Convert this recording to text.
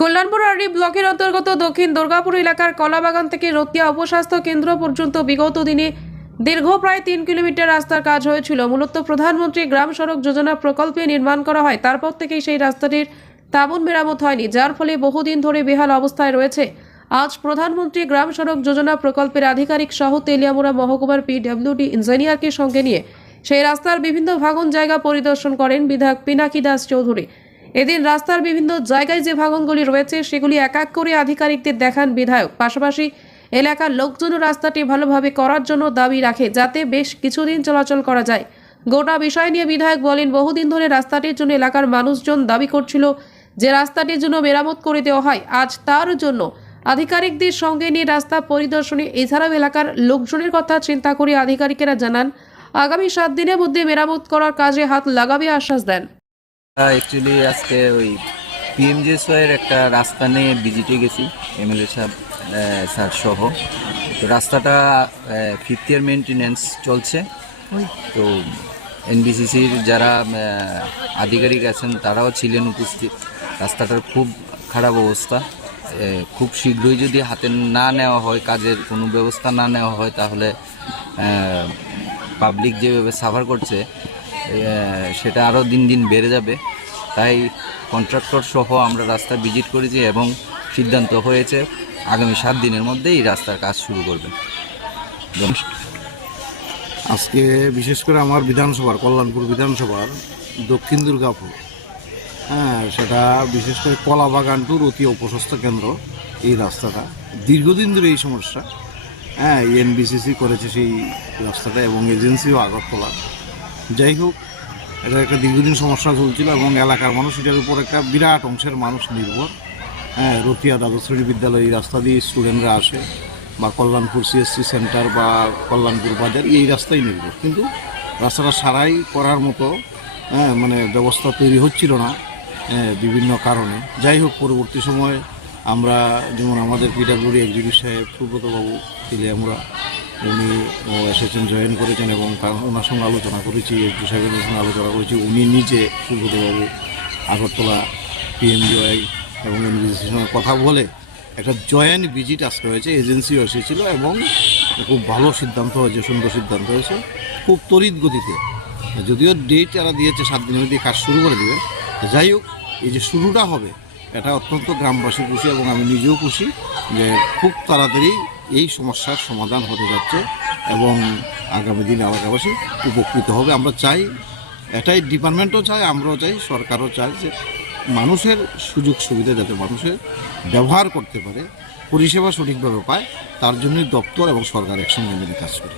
Kalyanpur RD ব্লকের অন্তর্গত দক্ষিণ দুর্গাপুর এলাকার কলাবাগান থেকে রতিয়া উপস্বাস্থ্য কেন্দ্র পর্যন্ত বিগত দিনে দীর্ঘ প্রায় 3 কিলোমিটার রাস্তার কাজ হয়েছিল। মূলত প্রধানমন্ত্রী গ্রাম সড়ক যোজনা প্রকল্পে নির্মাণ করা হয়। তারপর থেকেই সেই রাস্তাটির তেমন মেরামত হয়নি, যার ফলে বহুদিন ধরে বেহাল অবস্থায় রয়েছে। আজ প্রধানমন্ত্রী গ্রাম সড়ক যোজনা প্রকল্পের আধিকারিক সহ তেলিয়ামুড়া মহকুমার পিডব্লিউডি ইঞ্জিনিয়ারকে সঙ্গে নিয়ে সেই রাস্তার বিভিন্ন ভাঙন জায়গা পরিদর্শন করেন বিধায়ক পিনাকি দাস চৌধুরী। এদিন রাস্তার বিভিন্ন জায়গায় যে ভাঙনগুলি রয়েছে সেগুলি এক এক করে আধিকারিকদের দেখান বিধায়ক। পাশাপাশি এলাকার লোকজনও রাস্তাটি ভালোভাবে করার জন্য দাবি রাখে, যাতে বেশ কিছুদিন চলাচল করা যায়। গোটা বিষয় নিয়ে বিধায়ক বলেন, বহুদিন ধরে রাস্তাটির জন্য এলাকার মানুষজন দাবি করছিল যে রাস্তাটির জন্য মেরামত করে দেওয়া হয়। আজ তার জন্য আধিকারিকদের সঙ্গে নিয়ে রাস্তা পরিদর্শনে এছাড়াও এলাকার লোকজনের কথা চিন্তা করে আধিকারিকেরা জানান আগামী 7 দিনের মধ্যে মেরামত করার কাজে হাত লাগাবে আশ্বাস দেন। অ্যাকচুয়ালি আজকে ওই পিএমজিএসওয়াইয়ের একটা রাস্তা নিয়ে ভিজিটে গেছি এমএলএ সাহেব স্যার সহ। তো রাস্তাটা 5th ইয়ার মেনটেনেন্স চলছে। তো এনবিসিসির যারা আধিকারিক আছেন তারাও ছিলেন উপস্থিত। রাস্তাটার খুব খারাপ অবস্থা। খুব শীঘ্রই যদি হাতে না নেওয়া হয়, কাজের কোনো ব্যবস্থা না নেওয়া হয়, তাহলে পাবলিক যেভাবে সাফার করছে সেটা আরও দিন দিন বেড়ে যাবে। তাই কন্ট্রাক্টর সহ আমরা রাস্তা ভিজিট করেছি এবং সিদ্ধান্ত হয়েছে আগামী 7 দিনের মধ্যে এই রাস্তার কাজ শুরু করবে। আজকে বিশেষ করে আমার বিধানসভার কল্যাণপুর বিধানসভার দক্ষিণ দুর্গাপুর, সেটা বিশেষ করে কলাবাগান টু রতিয়া উপস্বাস্থ্য কেন্দ্র, এই রাস্তাটা দীর্ঘদিন ধরে এই সমস্যা। এনবিসিসি করেছে সেই রাস্তাটা এবং এজেন্সিও আগরতলা। যাই হোক, এটা একটা দীর্ঘদিন সমস্যা চলছিল এবং এলাকার মানুষ এটার উপর একটা বিরাট অংশের মানুষ নির্ভর। রতিয়া দ্বাদশ শ্রেণী বিদ্যালয় এই রাস্তা দিয়ে স্টুডেন্টরা আসে, বা কল্যাণপুর সিএসসি সেন্টার বা কল্যাণপুর বাজার এই রাস্তায় নির্ভর। কিন্তু রাস্তাটা সারাই করার মতো ব্যবস্থা তৈরি হচ্ছিল না বিভিন্ন কারণে। যাই হোক, পরবর্তী সময়ে আমরা যেমন আমাদের পিডব্লিউডি এক্সিকিউটিভ সাহেব সুব্রতবাবু তেলিয়ামুড়া, উনি এসেছেন, জয়েন করেছেন এবং ওনার সঙ্গে আলোচনা করেছি, এক্সিকিউটিভ সাহেবের সঙ্গে আলোচনা করেছি। উনি নিজে সুব্রতবাবু আগরতলা পিএমজিওয়াই এবং এনবিসির সঙ্গে কথা বলে একটা জয়েন্ট ভিজিট আজকে হয়েছে। এজেন্সিও এসেছিল এবং খুব ভালো সিদ্ধান্ত হয়েছে, সুন্দর সিদ্ধান্ত হয়েছে, খুব তড়িৎ গতিতে। যদিও ডেট তারা দিয়েছে 7 দিনের মধ্যে কাজ শুরু করে দেবে। যাই হোক, এই যে শুরুটা হবে এটা অত্যন্ত গ্রামবাসী খুশি এবং আমি নিজেও খুশি যে খুব তাড়াতাড়ি এই সমস্যার সমাধান হতে যাচ্ছে এবং আগামী দিনে এলাকাবাসী উপকৃত হবে। আমরা চাই, এটাই ডিপার্টমেন্টও চাই, আমরাও চাই, সরকারও চাই যে মানুষের সুযোগ সুবিধা যাতে মানুষের ব্যবহার করতে পারে, পরিষেবা সঠিকভাবে পায়, তার জন্যই দপ্তর এবং সরকার একসঙ্গে মিলে কাজ করে।